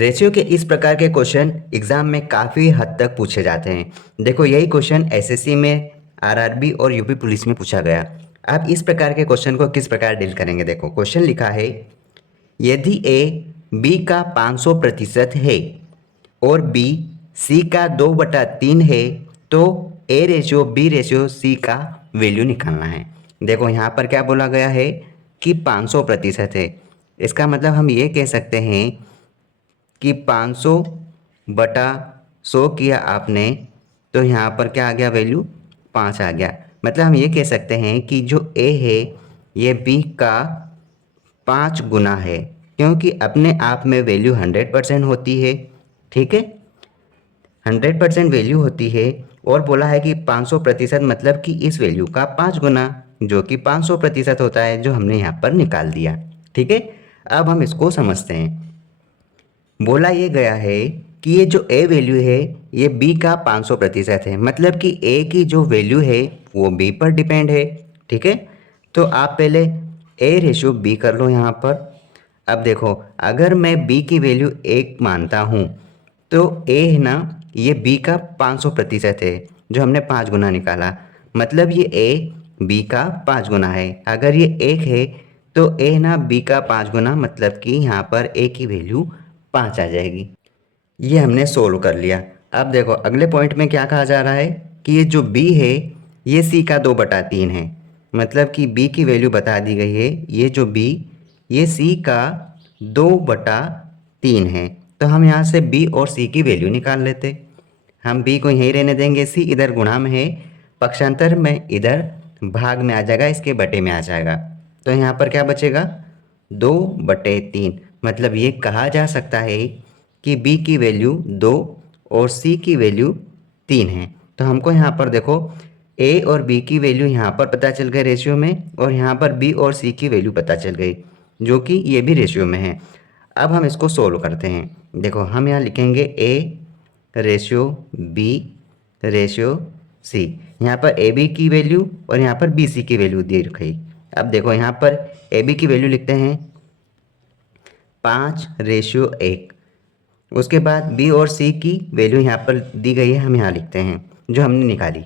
Ratio के इस प्रकार के क्वेश्चन एग्जाम में काफ़ी हद तक पूछे जाते हैं। देखो यही क्वेश्चन एसएससी में, आरआरबी और यूपी पुलिस में पूछा गया। आप इस प्रकार के क्वेश्चन को किस प्रकार डील करेंगे? देखो क्वेश्चन लिखा है, यदि ए बी का 500% है और बी सी का 2/3 है तो A ratio B ratio C का वैल्यू निकालना है। देखो यहाँ पर क्या बोला गया है कि 500% है। इसका मतलब हम ये कह सकते हैं कि 500/100 किया आपने तो यहाँ पर क्या आ गया? वैल्यू 5 आ गया। मतलब हम ये कह सकते हैं कि जो ए है ये बी का 5 गुना है, क्योंकि अपने आप में वैल्यू 100% होती है। ठीक है, 100% वैल्यू होती है और बोला है कि 500% मतलब कि इस वैल्यू का 5 गुना, जो कि 500% होता है, जो हमने यहाँ पर निकाल दिया। ठीक है, अब हम इसको समझते हैं। बोला ये गया है कि ये जो ए वैल्यू है ये बी का 500% है, मतलब कि ए की जो वैल्यू है वो बी पर डिपेंड है। ठीक है, तो आप पहले ए रेशो बी कर लो यहाँ पर। अब देखो अगर मैं बी की वैल्यू 1 मानता हूँ तो ए है ना, ये बी का 500% है, जो हमने 5 गुना निकाला, मतलब ये ए बी का 5 गुना है। अगर ये 1 है तो ए ना बी का 5 गुना, मतलब कि यहाँ पर ए की वैल्यू 5 आ जाएगी। ये हमने सोल्व कर लिया। अब देखो अगले पॉइंट में क्या कहा जा रहा है कि ये जो बी है ये सी का 2/3 है, मतलब कि बी की वैल्यू बता दी गई है, ये जो बी ये सी का 2/3 है। तो हम यहाँ से बी और सी की वैल्यू निकाल लेते। हम बी को यहीं रहने देंगे, सी इधर गुणा में है, पक्षांतर में इधर भाग में आ जाएगा, इसके बटे में आ जाएगा। तो यहाँ पर क्या बचेगा? 2/3। मतलब ये कहा जा सकता है कि बी की वैल्यू 2 और सी की वैल्यू 3 है। तो हमको यहाँ पर देखो ए और बी की वैल्यू यहाँ पर पता चल गई रेशियो में, और यहाँ पर बी और सी की वैल्यू पता चल गई, जो कि ये भी रेशियो में है। अब हम इसको सोल्व करते हैं। देखो हम यहाँ लिखेंगे A ratio B ratio C. यहाँ पर ए बी की वैल्यू और यहाँ पर बी सी की वैल्यू दे रखी। अब देखो यहाँ पर ए बी की वैल्यू लिखते हैं 5:1। उसके बाद बी और सी की वैल्यू यहाँ पर दी गई है, हम यहाँ लिखते हैं जो हमने निकाली।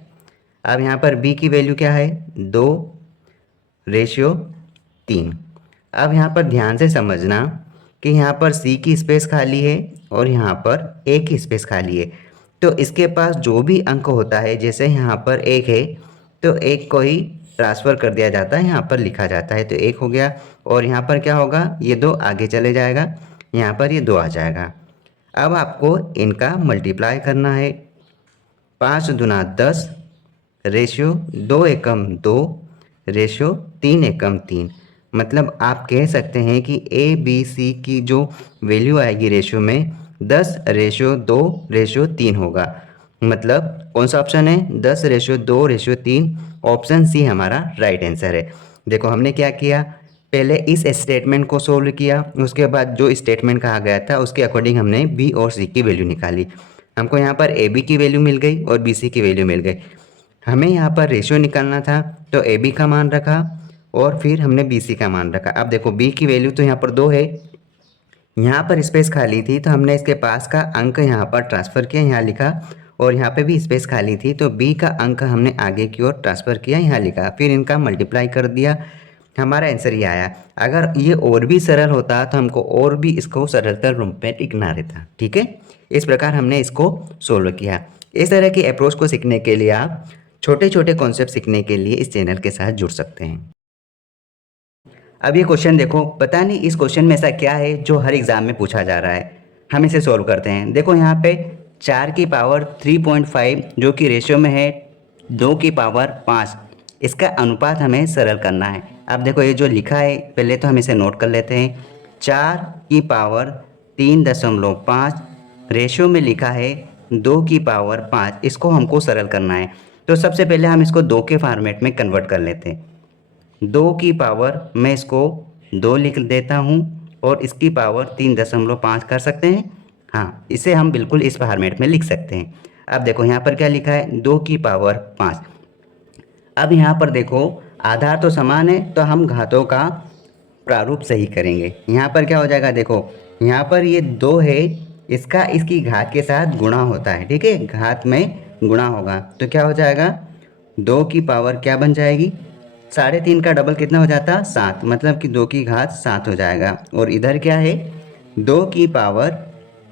अब यहाँ पर बी की वैल्यू क्या है? 2:3। अब यहाँ पर ध्यान से समझना कि यहाँ पर सी की स्पेस खाली है और यहाँ पर ए की स्पेस खाली है। तो इसके पास जो भी अंक होता है, जैसे यहाँ पर 1 है तो 1 को ही ट्रांसफ़र कर दिया जाता है, यहाँ पर लिखा जाता है, तो 1 हो गया। और यहाँ पर क्या होगा? ये 2 आगे चले जाएगा, यहाँ पर ये 2 आ जाएगा। अब आपको इनका मल्टीप्लाई करना है। 5 दूना 10 रेशियो 2 एकम 2 रेशियो 3 एकम 3। मतलब आप कह सकते हैं कि ए बी सी की जो वैल्यू आएगी रेशियो में 10:2:3 होगा। मतलब कौन सा ऑप्शन है? 10:2:3। ऑप्शन सी हमारा राइट आंसर है। देखो हमने क्या किया, पहले इस स्टेटमेंट को सोल्व किया, उसके बाद जो स्टेटमेंट कहा गया था उसके अकॉर्डिंग हमने बी और सी की वैल्यू निकाली। हमको यहाँ पर ए बी की वैल्यू मिल गई और बी सी की वैल्यू मिल गई। हमें यहाँ पर रेशियो निकालना था, तो ए बी का मान रखा और फिर हमने बी सी का मान रखा। अब देखो बी की वैल्यू तो यहाँ पर 2 है, यहाँ पर स्पेस खाली थी तो हमने इसके पास का अंक यहाँ पर ट्रांसफ़र किया, यहाँ लिखा, और यहाँ पे भी स्पेस खाली थी तो बी का अंक हमने आगे की ओर ट्रांसफ़र किया, यहाँ लिखा, फिर इनका मल्टीप्लाई कर दिया, हमारा आंसर ये आया। अगर ये और भी सरल होता तो हमको और भी इसको सरलतर रूप में लिखना रहता। ठीक है, इस प्रकार हमने इसको सोल्व किया। इस तरह की अप्रोच को सीखने के लिए आप छोटे छोटे कॉन्सेप्ट सीखने के लिए इस चैनल के साथ जुड़ सकते हैं। अब ये क्वेश्चन देखो, पता नहीं इस क्वेश्चन में ऐसा क्या है जो हर एग्ज़ाम में पूछा जा रहा है। हम इसे सोल्व करते हैं। देखो यहाँ पे 4 की पावर 3.5 जो कि रेशियो में है 2 की पावर 5, इसका अनुपात हमें सरल करना है। अब देखो ये जो लिखा है पहले तो हम इसे नोट कर लेते हैं। 4 की पावर 3.5 रेशियो में लिखा है 2 की पावर 5, इसको हमको सरल करना है। तो सबसे पहले हम इसको 2 के फॉर्मेट में कन्वर्ट कर लेते हैं। 2 की पावर मैं इसको 2 लिख देता हूँ और इसकी पावर 3.5 कर सकते हैं। हाँ, इसे हम बिल्कुल इस फॉर्मेट में लिख सकते हैं। अब देखो यहाँ पर क्या लिखा है? 2 की पावर 5। अब यहाँ पर देखो आधार तो समान है तो हम घातों का प्रारूप सही करेंगे। यहाँ पर क्या हो जाएगा? देखो यहाँ पर ये 2 है इसका इसकी घात के साथ गुणा होता है, ठीक है, घात में गुणा होगा तो क्या हो जाएगा, 2 की पावर क्या बन जाएगी, 3.5 का डबल कितना हो जाता, 7, मतलब कि 2 की घात 7 हो जाएगा। और इधर क्या है, 2 की पावर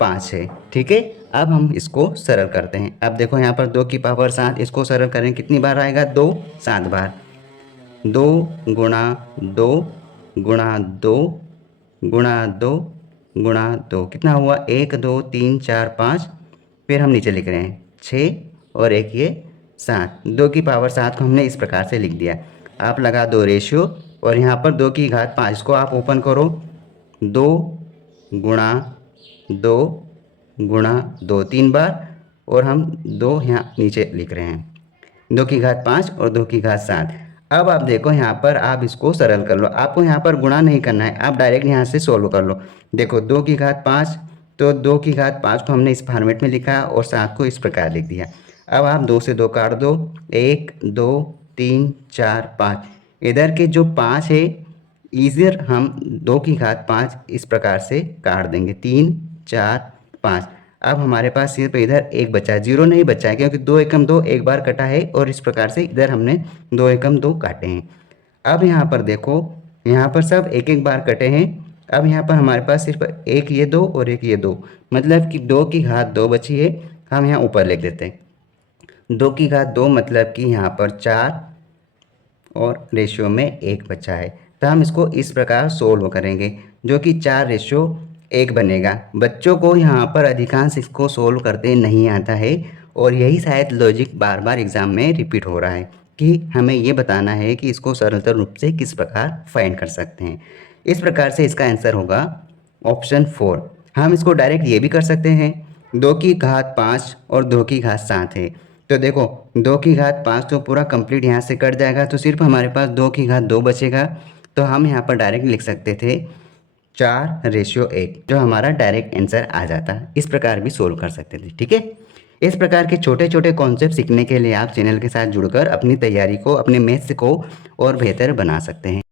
5 है, ठीक है। अब हम इसको सरल करते हैं। अब देखो यहाँ पर 2 की पावर 7, इसको सरल करें कितनी बार आएगा, 2 7 बार, 2 गुणा 2 गुणा 2 गुणा 2 गुणा 2 कितना हुआ, 1 2 3 4 5, फिर हम नीचे लिख रहे हैं 6 और एक ये 7, 2 की पावर 7 को हमने इस प्रकार से लिख दिया। आप लगा दो रेशियो और यहाँ पर 2 की घात 5 को आप ओपन करो, 2 गुणा 2 गुणा 2 3 बार, और हम 2 यहाँ नीचे लिख रहे हैं, 2 की घात 5 और 2 की घात 7। अब आप देखो यहाँ पर आप इसको सरल कर लो, आपको यहाँ पर गुणा नहीं करना है, आप डायरेक्ट यहाँ से सोल्व कर लो। देखो 2 की घात 5, तो 2 की घात 5 को हमने इस फॉर्मेट में लिखा और 7 को इस प्रकार लिख दिया। अब आप 2 से 2 काट दो, 1 2 3 4 5, इधर के जो 5 है इधर हम 2 की घात 5 इस प्रकार से काट देंगे, 3 4 5। अब हमारे पास सिर्फ इधर एक बचा है, 0 नहीं बचा है क्योंकि 2 एकम 2 एक बार कटा है और इस प्रकार से इधर हमने 2 एकम 2 काटे हैं। अब यहाँ पर देखो, यहाँ पर सब एक एक बार कटे हैं। अब यहाँ पर हमारे पास सिर्फ एक ये 2 और एक ये 2, मतलब कि 2 की घात 2 बची है। हम यहाँ ऊपर लिख देते हैं 2 की घात 2, मतलब कि यहाँ पर 4 और रेशियो में 1 बचा है। तो हम इसको इस प्रकार सोल्व करेंगे जो कि 4 रेशियो 1 बनेगा। बच्चों को यहाँ पर अधिकांश इसको सोल्व करते नहीं आता है और यही शायद लॉजिक बार बार एग्ज़ाम में रिपीट हो रहा है कि हमें ये बताना है कि इसको सरलतर रूप से किस प्रकार फाइंड कर सकते हैं। इस प्रकार से इसका आंसर होगा ऑप्शन 4। हम इसको डायरेक्ट ये भी कर सकते हैं, 2 की घात 5 और 2 की घात 7 है, तो देखो 2 की घात 5 तो पूरा कंप्लीट यहाँ से कट जाएगा, तो सिर्फ हमारे पास 2 की घात 2 बचेगा। तो हम यहाँ पर डायरेक्ट लिख सकते थे 4 रेशियो 1, जो हमारा डायरेक्ट आंसर आ जाता। इस प्रकार भी सोल्व कर सकते थे, ठीक है। इस प्रकार के छोटे छोटे कॉन्सेप्ट सीखने के लिए आप चैनल के साथ जुड़कर अपनी तैयारी को, अपने मैथ्स को और बेहतर बना सकते हैं।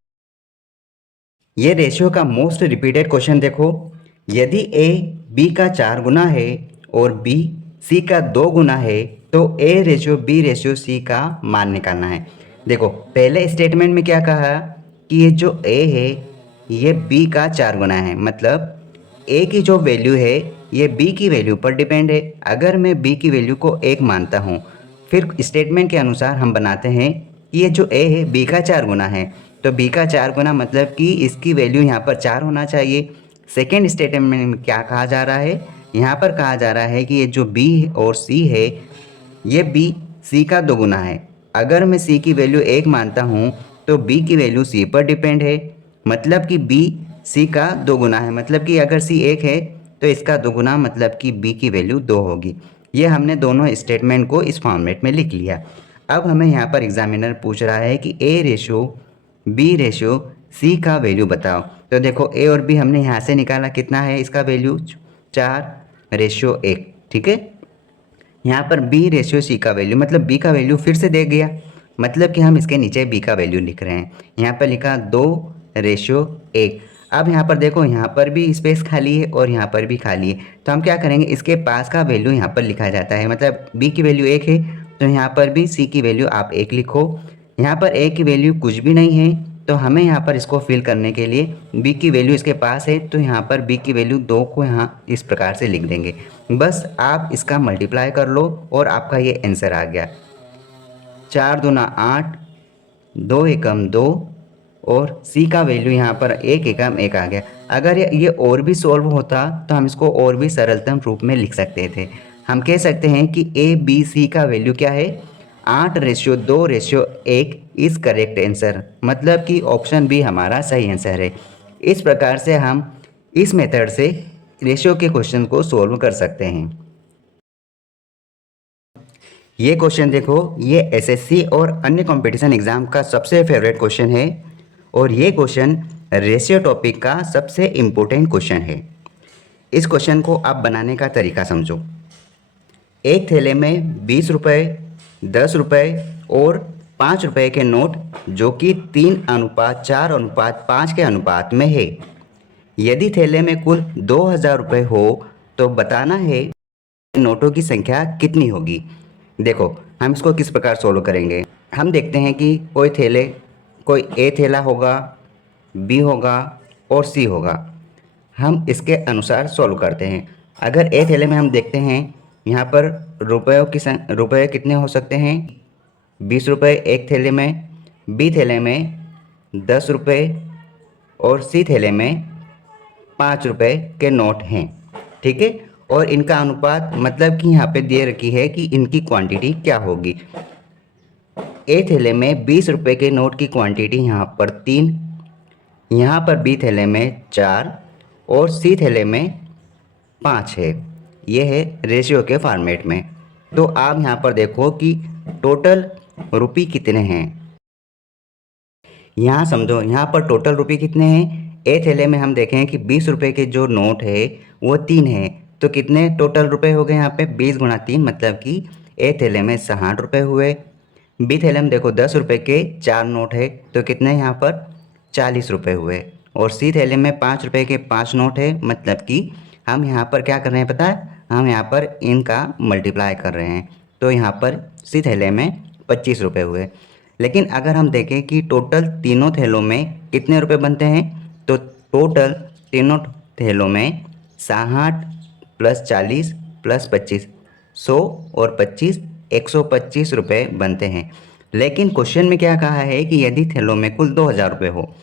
ये रेशियो का मोस्ट रिपीटेड क्वेश्चन देखो, यदि ए बी का 4 गुना है और बी सी का 2 गुना है तो A ratio B ratio C का मान निकालना है। देखो पहले स्टेटमेंट में क्या कहा कि ये जो ए है ये बी का 4 गुना है, मतलब ए की जो वैल्यू है ये बी की वैल्यू पर डिपेंड है। अगर मैं बी की वैल्यू को 1 मानता हूँ, फिर स्टेटमेंट के अनुसार हम बनाते हैं कि ये जो ए है बी का 4 गुना है, तो बी का 4 गुना मतलब कि इसकी वैल्यू यहाँ पर 4 होना चाहिए। सेकेंड स्टेटमेंट में क्या कहा जा रहा है, यहाँ पर कहा जा रहा है कि ये जो बी और सी है ये बी सी का 2 गुना है। अगर मैं सी की वैल्यू 1 मानता हूँ तो बी की वैल्यू सी पर डिपेंड है, मतलब कि बी सी का 2 गुना है, मतलब कि अगर सी 1 है तो इसका 2 गुना मतलब कि बी की वैल्यू 2 होगी। ये हमने दोनों स्टेटमेंट को इस फॉर्मेट में लिख लिया। अब हमें यहाँ पर एग्जामिनर पूछ रहा है कि A ratio B ratio C का वैल्यू बताओ। तो देखो ए और बी हमने यहाँ से निकाला, कितना है इसका वैल्यू 4 रेशियो 1, ठीक है। यहाँ पर बी रेशियो सी का वैल्यू, मतलब बी का वैल्यू फिर से दे गया, मतलब कि हम इसके नीचे बी का वैल्यू लिख रहे हैं। यहाँ पर लिखा 2 रेशियो 1। अब यहाँ पर देखो यहाँ पर भी स्पेस खाली है और यहाँ पर भी खाली है, तो हम क्या करेंगे, इसके पास का वैल्यू यहाँ पर लिखा जाता है, मतलब बी की वैल्यू 1 है तो यहाँ पर भी सी की वैल्यू आप 1 लिखो। यहाँ पर ए की वैल्यू कुछ भी नहीं है तो हमें यहाँ पर इसको फिल करने के लिए बी की वैल्यू इसके पास है, तो यहाँ पर बी की वैल्यू 2 को यहाँ इस प्रकार से लिख देंगे। बस आप इसका मल्टीप्लाई कर लो और आपका ये आंसर आ गया, 4 दूना 8, 2 एकम 2 और सी का वैल्यू यहाँ पर 1 एकम 1 आ गया। अगर ये और भी सॉल्व होता तो हम इसको और भी सरलतम रूप में लिख सकते थे। हम कह सकते हैं कि ए बी सी का वैल्यू क्या है, 8 ratio 2 ratio 1 is correct answer, मतलब कि ऑप्शन बी हमारा सही आंसर है। इस प्रकार से हम इस मेथड से रेशियो के क्वेश्चन को सॉल्व कर सकते हैं। ये क्वेश्चन देखो, ये एसएससी और अन्य कंपटीशन एग्ज़ाम का सबसे फेवरेट क्वेश्चन है और ये क्वेश्चन रेशियो टॉपिक का सबसे इम्पोर्टेंट क्वेश्चन है। इस क्वेश्चन को आप बनाने का तरीका समझो। एक थैले में 20 रुपये, 10 रुपये और 5 रुपये के नोट जो कि 3:4:5 के अनुपात में है। यदि थैले में कुल 2000 रुपये हो तो बताना है नोटों की संख्या कितनी होगी। देखो हम इसको किस प्रकार सोल्व करेंगे। हम देखते हैं कि कोई ए थैला होगा, बी होगा और सी होगा। हम इसके अनुसार सोल्व करते हैं। अगर ए थैले में हम देखते हैं यहाँ पर रुपये कितने हो सकते हैं, 20 रुपये एक थैले में, बी थैले में 10 रुपये और सी थैले में 5 रुपये के नोट हैं। ठीक है, और इनका अनुपात मतलब कि यहाँ पे दे रखी है कि इनकी क्वांटिटी क्या होगी। ए थैले में 20 रुपये के नोट की क्वांटिटी यहाँ पर 3, यहाँ पर बी थैले में 4 और सी थैले में 5 है। ये है रेशियो के फॉर्मेट में। तो आप यहाँ पर देखो कि टोटल रुपये कितने हैं। यहाँ समझो, यहाँ पर टोटल रुपये कितने हैं। ए थैले में हम देखें कि 20 रुपये के जो नोट है वो 3 है, तो कितने टोटल रुपए हो गए यहाँ पे 20 गुणा 3, मतलब कि ए थैले में 60 रुपये हुए। बी थैले में देखो 10 रुपये के 4 नोट है, तो कितने यहाँ पर 40 रुपये हुए। और सी थैले में 5 रुपये के 5 नोट है, मतलब कि हम यहाँ पर क्या कर रहे हैं पता है, हम यहाँ पर इनका मल्टीप्लाई कर रहे हैं। तो यहाँ पर सी थैले में 25 रुपये हुए। लेकिन अगर हम देखें कि टोटल तीनों थैलों में कितने रुपए बनते हैं, तो टोटल तीनों थैलों में 60 प्लस 40 प्लस 25, 100 और 25, 125 रुपये बनते हैं। लेकिन क्वेश्चन में क्या कहा है कि यदि थैलों में कुल 2000 रुपये हो,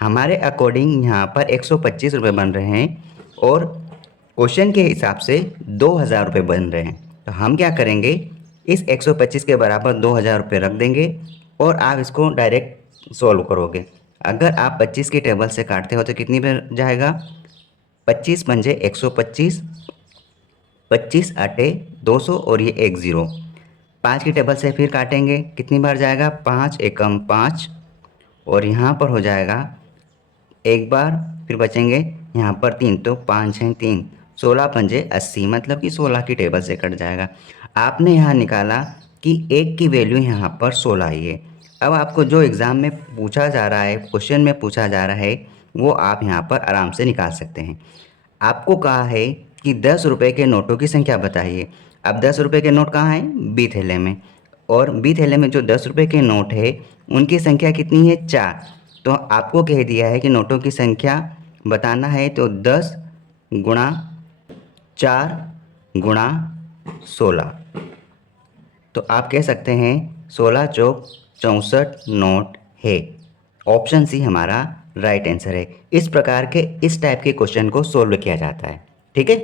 हमारे अकॉर्डिंग यहाँ पर 125 रुपये बन रहे हैं और क्वेश्चन के हिसाब से 2000 रुपये बन रहे हैं। तो हम क्या करेंगे, इस 125 के बराबर 2000 रुपये रख देंगे और आप इसको डायरेक्ट सॉल्व करोगे। अगर आप 25 की टेबल से काटते हो तो कितनी बन जाएगा, 25 पंजे 125, 25 आटे 200 और ये 1 0। 5 की टेबल से फिर काटेंगे, कितनी बार जाएगा, 5 एकम 5 और यहाँ पर हो जाएगा एक बार, फिर बचेंगे यहाँ पर 3, तो 5 हैं 3, 16 पंजे 80, मतलब कि 16 की टेबल से कट जाएगा। आपने यहाँ निकाला कि एक की वैल्यू यहाँ पर 16 ही है। अब आपको जो एग्ज़ाम में पूछा जा रहा है, क्वेश्चन में पूछा जा रहा है, वो आप यहाँ पर आराम से निकाल सकते हैं। आपको कहा है कि 10 रुपये के नोटों की संख्या बताइए। अब 10 रुपये के नोट कहाँ हैं, बी थैले में, और बी थैले में जो 10 रुपये के नोट है उनकी संख्या कितनी है, 4। तो आपको कह दिया है कि नोटों की संख्या बताना है, तो 10 गुणा 4 गुणा 16, तो आप कह सकते हैं 16 चौक 64 नोट है। ऑप्शन सी हमारा राइट आंसर है। इस प्रकार के इस टाइप के क्वेश्चन को सोल्व किया जाता है। ठीक है।